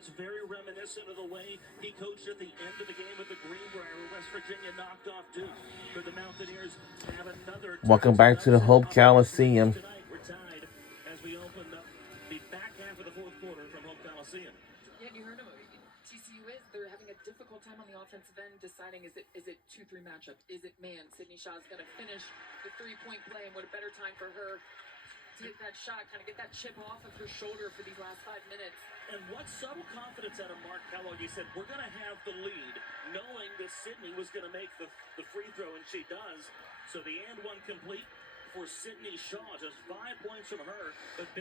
It's very reminiscent of the way he coached at the end of the game at the Greenbrier, where West Virginia knocked off Duke. For the Mountaineers, have another. Welcome back to the Hope Coliseum. Tonight we're tied as we open up the back half of the fourth quarter from Hope Coliseum. Yeah, you heard him. TCU they're having a difficult time on the offensive end deciding is it 2-3 matchup? Is it man? Sydney Shaw's going to finish the three-point play, and what a better time for her to hit that shot, kind of get that chip off of her shoulder for these last 5 minutes. And what subtle confidence out of Mark Kellogg. He said, we're going to have the lead, knowing that Sydney was going to make the free throw, and she does. So the and one complete for Sydney Shaw, just 5 points from her.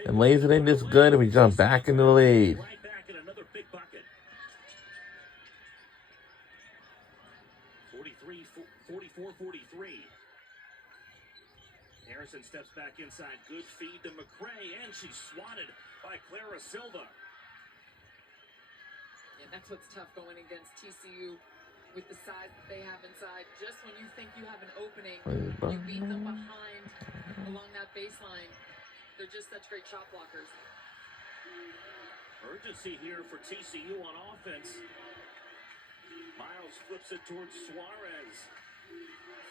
And ladies and gentlemen, it's good, and we jump back into the lead. Right back in another big bucket. 44-43. Harrison steps back inside. Good feed to McCray, and she's swatted by Clara Silva. And that's what's tough going against TCU with the size that they have inside. Just when you think you have an opening, you beat them behind along that baseline. They're just such great shot blockers. Urgency here for TCU on offense. Miles flips it towards Suarez.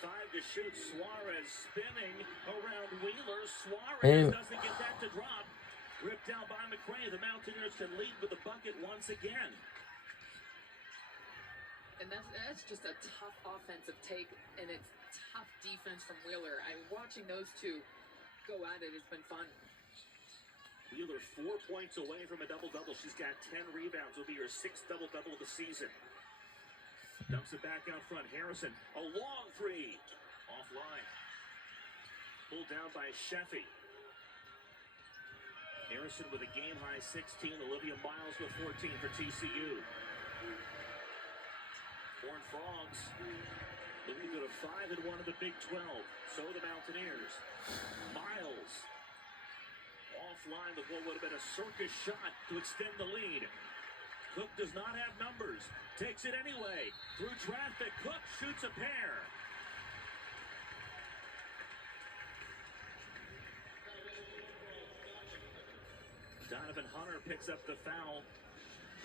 5 to shoot. Suarez spinning around Wheeler. Suarez doesn't get that to drop. Ripped out by McCray. The Mountaineers can lead with the bucket once again. And that's just a tough offensive take, and it's tough defense from Wheeler. Watching those two go at it has been fun. Wheeler 4 points away from a double-double. She's got 10 rebounds. Will be her 6th double-double of the season. Dumps it back out front. Harrison, a long three. Offline. Pulled down by Sheffy. Harrison with a game-high 16. Olivia Miles with 14 for TCU. Horned Frogs looking to go to 5-1 in the Big 12. So the Mountaineers. Miles offline with what would have been a circus shot to extend the lead. Cook does not have numbers. Takes it anyway. Through traffic, Cook shoots a pair. Donovan Hunter picks up the foul.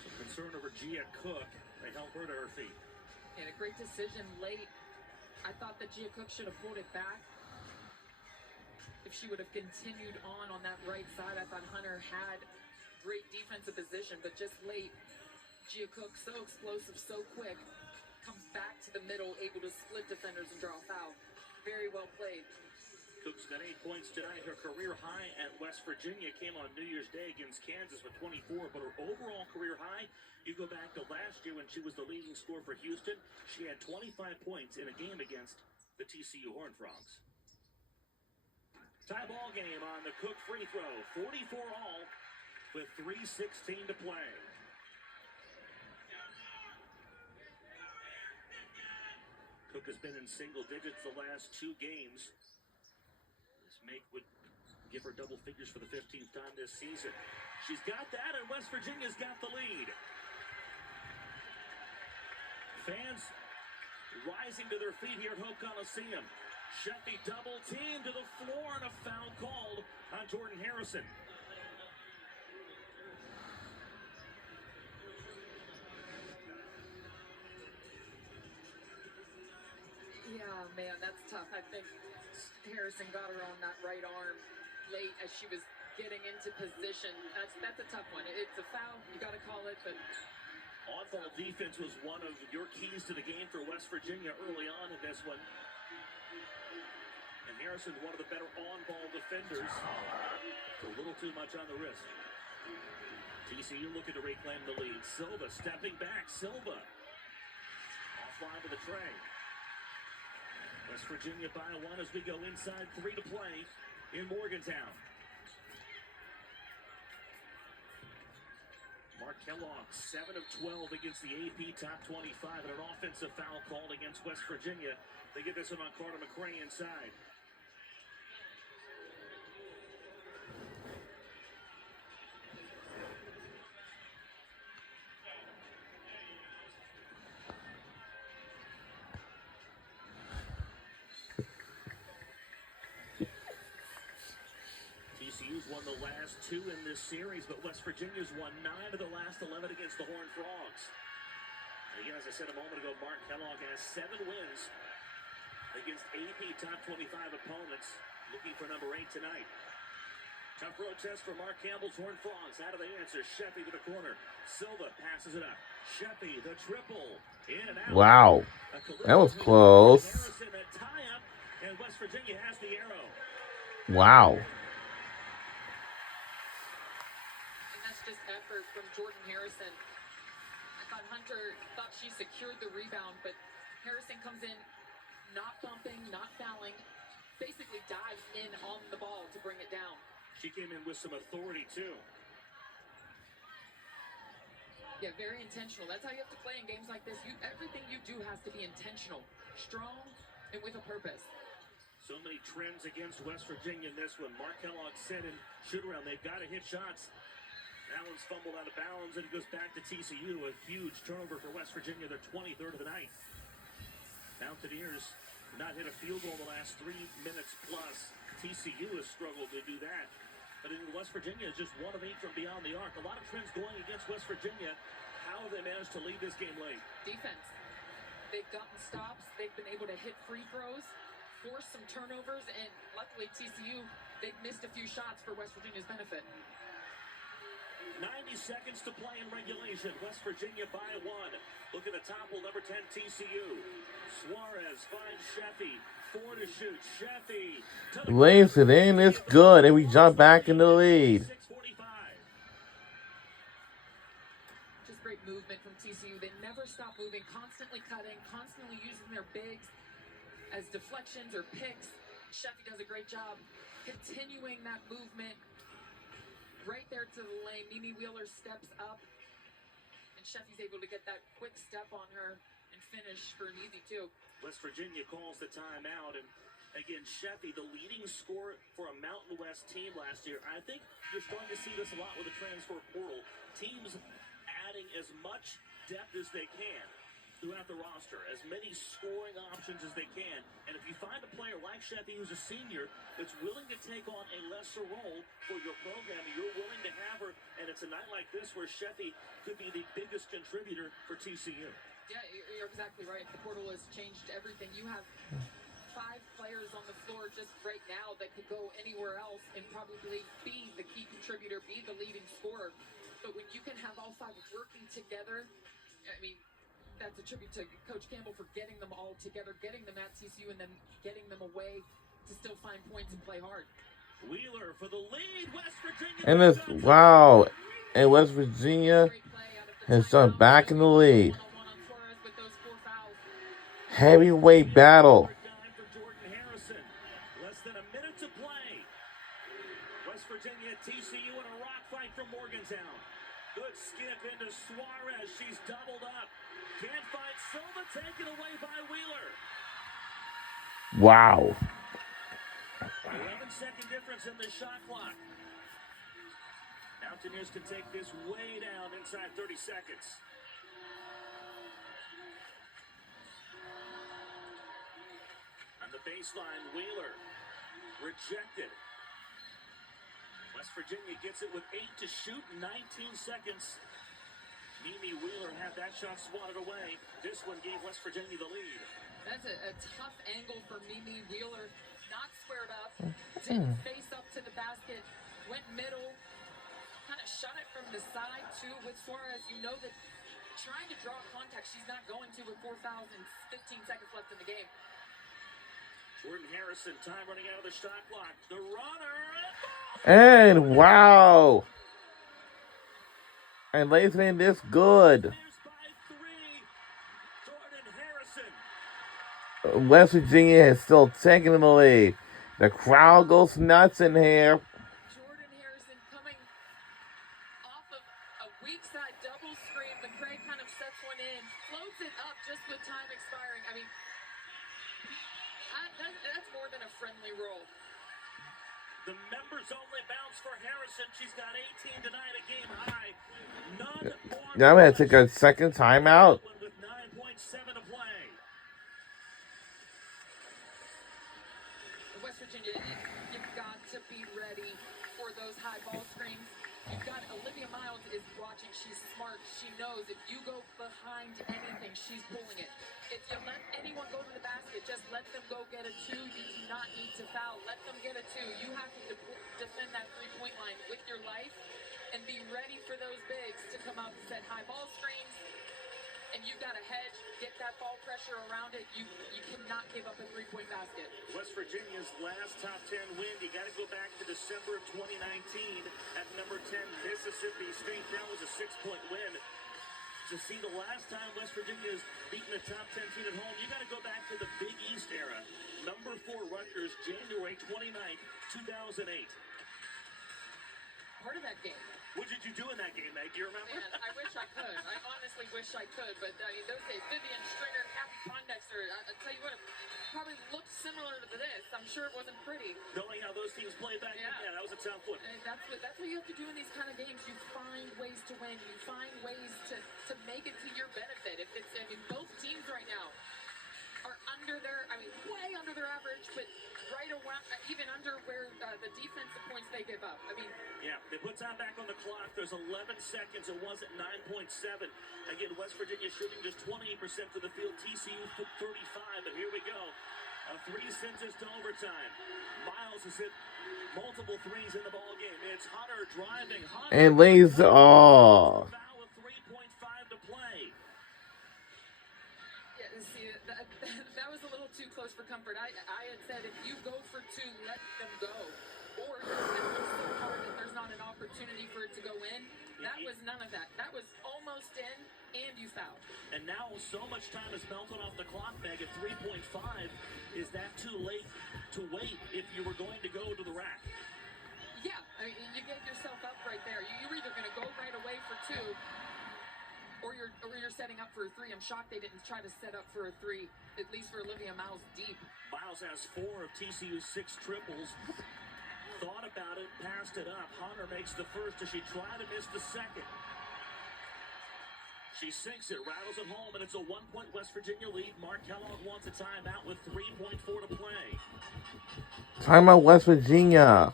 Some concern over Gia Cook. They help her to her feet. And a great decision late. I thought that Gia Cook should have pulled it back. If she would have continued on that right side, I thought Hunter had great defensive position, but just late, Gia Cook, so explosive, so quick, comes back to the middle, able to split defenders and draw a foul. Very well played. Cook's got 8 points tonight. Her career high at West Virginia came on New Year's Day against Kansas with 24, but her overall career high, you go back to last year when she was the leading scorer for Houston, she had 25 points in a game against the TCU Horned Frogs. Tie ball game on the Cook free throw. 44 all with 3:16 to play. Cook has been in single digits the last 2 games. This make would give her double figures for the 15th time this season. She's got that, and West Virginia's got the lead. Fans rising to their feet here at Hope Coliseum. Sheffy double team to the floor, and a foul called on Jordan Harrison. Yeah, man, that's tough. I think Harrison got her on that right arm late as she was getting into position. That's a tough one. It's a foul. You got to call it, but on-ball defense was one of your keys to the game for West Virginia early on in this one. And Harrison's one of the better on-ball defenders. A little too much on the wrist. TCU looking to reclaim the lead. Silva stepping back. Silva offline to the tray. West Virginia by 1 as we go inside 3 to play in Morgantown. Mark Kellogg, 7 of 12 against the AP top 25, and an offensive foul called against West Virginia. They get this one on Carter McCray inside. TCU TCU's won the last 2 in this series, but West Virginia's won 9 of the last 11 against the Horned Frogs. And again, as I said a moment ago, Mark Kellogg has 7 wins against AP top 25 opponents, looking for number 8 tonight. Tough road test for Mark Campbell's Horned Frogs. How do they answer? Sheffy to the corner. Silva passes it up. Sheffy, the triple. In and out. Wow. That was close. Harrison, a tie-up, and West Virginia has the arrow. Wow. And that's just effort from Jordan Harrison. I thought Hunter thought she secured the rebound, but Harrison comes in not bumping, not fouling, basically dives in on the ball to bring it down. She came in with some authority, too. Yeah, very intentional. That's how you have to play in games like this. Everything you do has to be intentional, strong, and with a purpose. So many trends against West Virginia in this one. Mark Kellogg said in shoot-around, they've got to hit shots. That one's fumbled out of bounds, and it goes back to TCU. A huge turnover for West Virginia, their 23rd of the night. Mountaineers not hit a field goal the last 3 minutes plus. TCU has struggled to do that. But in West Virginia is just 1 of 8 from beyond the arc. A lot of trends going against West Virginia. How have they managed to lead this game late? Defense. They've gotten stops. They've been able to hit free throws, force some turnovers, and luckily TCU, they've missed a few shots for West Virginia's benefit. 90 seconds to play in regulation. West Virginia by 1. Look at the topple, number 10 TCU. Suarez finds Sheffy. 4 to shoot. Sheffy. Lays it in. It's good. And we jump back in the lead. 6:45. Just great movement from TCU. They never stop moving, constantly cutting, constantly using their bigs as deflections or picks. Sheffy does a great job continuing that movement. Right there to the lane. Mimi Wheeler steps up, and Sheffy's able to get that quick step on her and finish for an easy 2. West Virginia calls the timeout, and again, Sheffy, the leading scorer for a Mountain West team last year. I think you're starting to see this a lot with the transfer portal. Teams adding as much depth as they can throughout the roster, as many scoring options as they can. And if you find a player like Sheffy, who's a senior, that's willing to take on a lesser role for your program, you're willing to have her, and it's a night like this where Sheffy could be the biggest contributor for TCU. Yeah, you're exactly right. The portal has changed everything. You have 5 players on the floor just right now that could go anywhere else and probably be the key contributor, be the leading scorer. But when you can have all 5 working together, I mean, that's a tribute to Coach Campbell for getting them all together, getting them at TCU, and then getting them away to still find points and play hard. Wheeler for the lead, West Virginia. And it's, wow. And West Virginia has jumped back in the lead. Heavyweight battle. Less than a minute to play. West Virginia, TCU in a rock fight from Morgantown. Good skip into Suarez. She's doubled up. Can't find Silva. Taken away by Wheeler. Wow. 11-second difference in the shot clock. Mountaineers can take this way down inside 30 seconds. On the baseline, Wheeler rejected. West Virginia gets it with 8 to shoot, 19 seconds. Mimi Wheeler had that shot swatted away. This one gave West Virginia the lead. That's a tough angle for Mimi Wheeler. Not squared up, didn't face up to the basket, went middle, kind of shot it from the side too with Suarez. You know that trying to draw contact, she's not going to with 4 fouls and 15 seconds left in the game. Jordan Harrison, time running out of the shot clock. The runner. And wow. And lays it in this good. West Virginia is still taking the lead. The crowd goes nuts in here. Jordan Harrison coming off of a weak side double screen. McCray kind of sets one in, floats it up just with time expiring. I mean, that's more than a friendly roll. The members only bounce for Harrison. She's got 18 tonight, a game high. None more. Now I'm going to take a second timeout. With 9.7 to play. West Virginia telling you, you've got to be ready for those high ball screens. You've got Olivia Miles is watching. She's smart. She knows if you go behind anything, she's pulling it. If you let anyone go to the basket, just let them go get a 2. You do not need to foul. Let them get a 2. You have to defend that three-point line with your life and be ready for those bigs to come up and set high ball screens. And you've got to hedge, get that ball pressure around it. You cannot give up a three-point basket. West Virginia's last top 10 win, you got to go back to December of 2019 at number 10, Mississippi State. That was a 6-point win. To see the last time West Virginia's beaten a top 10 team at home, you got to go back to the Big East era. Number 4 Rutgers, January 29th, 2008. Part of that game. What did you do in that game, Meg? Do you remember? Man, I wish I could. I honestly wish I could. But I mean, those days, Vivian Stringer, Kathy Pondexter, I tell you what, it probably looked similar to this. I'm sure it wasn't pretty. Knowing how those teams played back then, yeah, that was a tough one. And that's what you have to do in these kind of games. You find ways to win. You find ways to make it to your benefit. If it's, I mean, both teams right now are under their, I mean, way under their average, but right around, even under where the defensive points they give up. I mean, yeah, they put time back on the clock. There's 11 seconds. It was at 9.7. Again, West Virginia shooting just 28% to the field. TCU 35, and here we go. A 3 sends us to overtime. Miles has hit multiple threes in the ball game. It's Hunter driving. Hunter And lays, oh. Foul with 3.5 to play. Yeah, see, that was a little too close for comfort. I had said if you go for 2, let them go. Or you have so hard that there's not an opportunity for it to go in. That was none of that. That was almost in, and you fouled. And now so much time is melted off the clock, Meg, at 3.5. Is that too late to wait if you were going to go to the rack? Yeah, I mean, you get yourself up right there. You're either going to go right away for 2, or you're setting up for a 3. I'm shocked they didn't try to set up for a 3, at least for Olivia Miles deep. Miles has 4 of TCU's 6 triples. Thought about it, passed it up. Hunter makes the first as she tried to miss the second. She sinks it, rattles it home, and it's a 1-point West Virginia lead. Mark Kellogg wants a timeout with 3.4 to play. Timeout, West Virginia.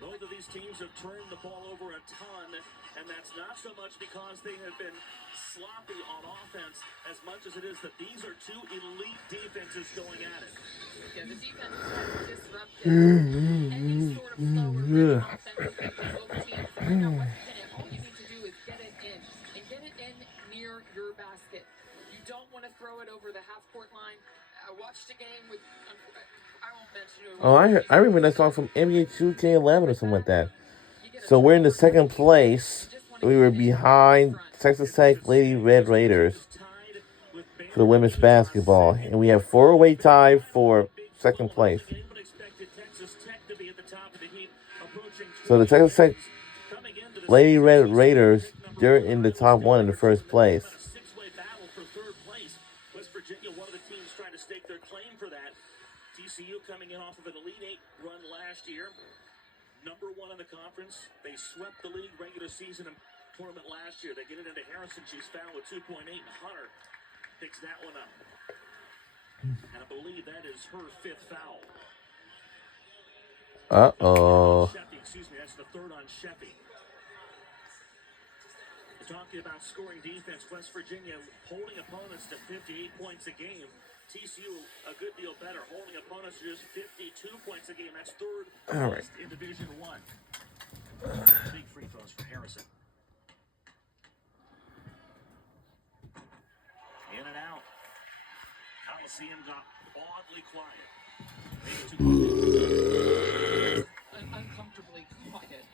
Both of these teams have turned the ball over a ton, and that's not so much because they have been sloppy on offense as much as it is that these are 2 elite defenses going at it. Yeah, the defense has disrupted any sort of flow or rhythm offensively for both teams. Right now, West Virginia, all you need to do is get it in, and get it in near your basket. You don't want to throw it over the half-court line. I watched a game with, I won't mention who it was. Oh, I remember that song from NBA 2K11 or something like that. So we're in the second place. We were behind Texas Tech Lady Red Raiders for the women's basketball. And we have 4-way tie for second place. So the Texas Tech Lady Red Raiders, they're in the top 1 in the first place. West Virginia, one of the teams trying to stake their claim for that. TCU coming in off of an Elite 8 run last year. Number 1 in the conference. They swept the league regular season and tournament last year. They get it into Harrison. She's fouled with 2.8. Hunter picks that one up. And I believe that is her 5th foul. Uh-oh. Excuse me, that's the 3rd on Sheffy. We're talking about scoring defense. West Virginia holding opponents to 58 points a game. TCU a good deal better, holding opponents to just 52 points a game. That's 3rd best in Division 1. Big free throws for Harrison. In and out. Coliseum got oddly quiet. Uncomfortably quiet.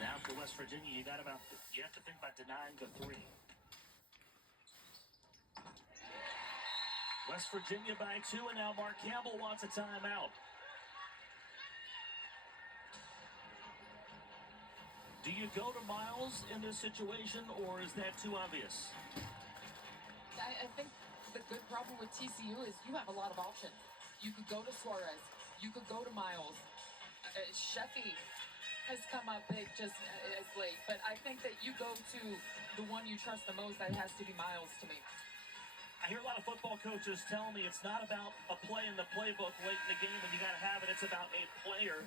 Now for West Virginia, you have to think about denying the 3. West Virginia by 2, and now Mark Campbell wants a timeout. Do you go to Miles in this situation, or is that too obvious? I think the good problem with TCU is you have a lot of options. You could go to Suarez. You could go to Miles. Sheffy has come up big just as late, but I think that you go to the one you trust the most. That has to be Miles to me. I I hear a lot of football coaches tell me it's not about a play in the playbook late in the game when you got to have it. It's about a player.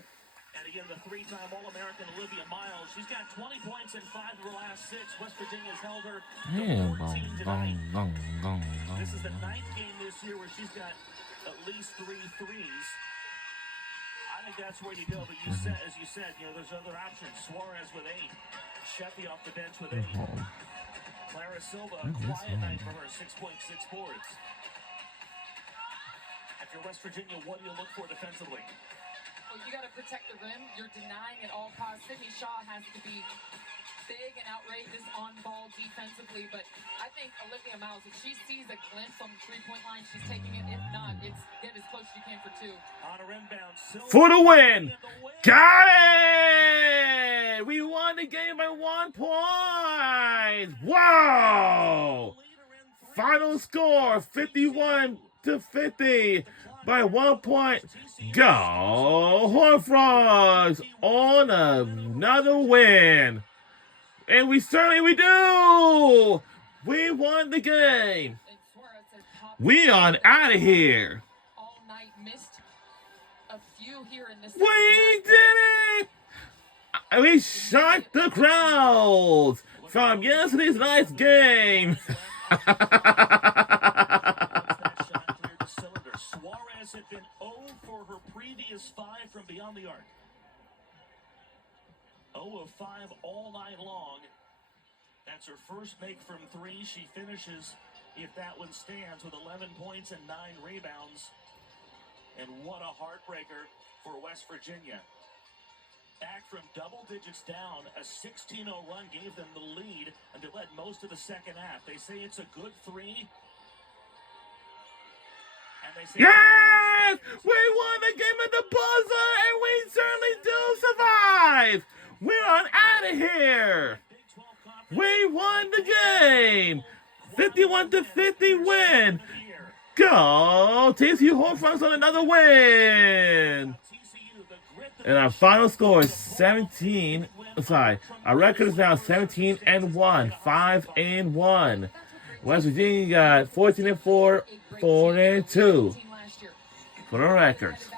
And again, the three-time All-American Olivia Miles. She's got 20 points in 5 of her last 6. West Virginia's held her to 14 tonight. This is the 9th game this year where she's got at least 3 threes. I think that's where you go. But you said, as you said, there's other options. Suarez with 8. Sheffy off the bench with 8. Clara Silva, a quiet night for her, 6.6 boards. If you're West Virginia, what do you look for defensively? Well, you got to protect the rim. You're denying at all costs. Sydney Shaw has to be big and outrageous on ball defensively. But I think Olivia Miles, if she sees a glimpse on the three-point line, she's taking it. If not, it's get as close as you can for 2. On a inbound, Silva For the win! Got it! We won the game by 1 point! Wow! Final score, 51-50 by 1 point. Go Horned Frogs on another win. And we do! We won the game. We on out of here. All night missed a few here in this. We did it! We shocked the crowds from yesterday's night's game. Suarez had been 0 for her previous 5 from beyond the arc. 0 of 5 all night long. That's her first make from 3. She finishes, if that one stands, with 11 points and 9 rebounds. And what a heartbreaker for West Virginia. Back from double digits down, a 16-0 run gave them the lead, and they led most of the second half. They say it's a good 3. And they say, Yes! We won the game at the buzzer, and we certainly do survive! We're on out of here! We won the game! 51-50 win! Go! TCU Horned Frogs on another win! And our final score is 17. Our record is now 17-1, 5-1. West Virginia got 14-4, 4-2 for the records.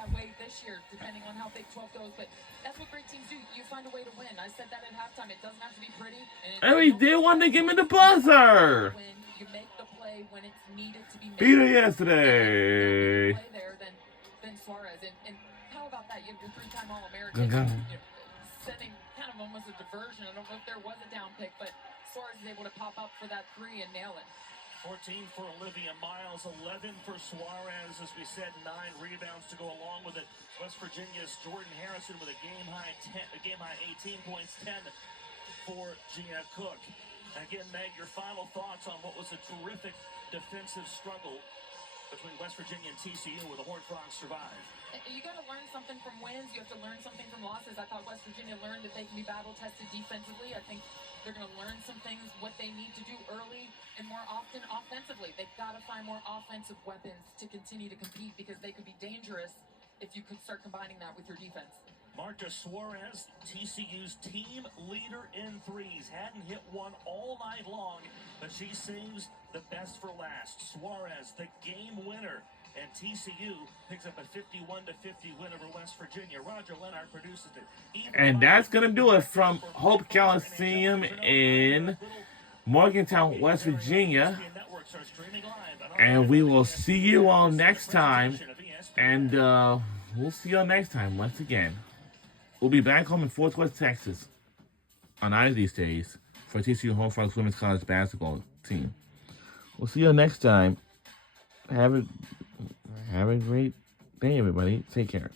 And we did win the game in the buzzer. Beat her yesterday. Then Suarez, and how about that? You have your 3-time All-American setting kind of almost a diversion. I don't know if there was a down pick, but Suarez is able to pop up for that 3 and nail it. 14 for Olivia Miles, 11 for Suarez. As we said, 9 rebounds to go along with it. West Virginia's Jordan Harrison with a game high 18 points, 10 for Gia Cook. Again, Meg, your final thoughts on what was a terrific defensive struggle between West Virginia and TCU, where the Horned Frogs survived. You got to learn something from wins. You have to learn something from losses. I thought West Virginia learned that they can be battle-tested defensively. I think they're going to learn some things, what they need to do early and more often offensively. They've got to find more offensive weapons to continue to compete, because they could be dangerous if you could start combining that with your defense. Marta Suarez, TCU's team leader in threes. Hadn't hit one all night long, but she saves the best for last. Suarez, the game winner. And TCU picks up a 51-50 win over West Virginia. Roger Leonard produces it. And that's going to do it from Hope Coliseum in Morgantown, West Virginia. And we will see you all next time. And we'll see you all next time once again. We'll be back home in Fort Worth, Texas on either of these days for TCU Horned Frogs Women's College Basketball team. We'll see you next time. Have a great day, everybody. Take care.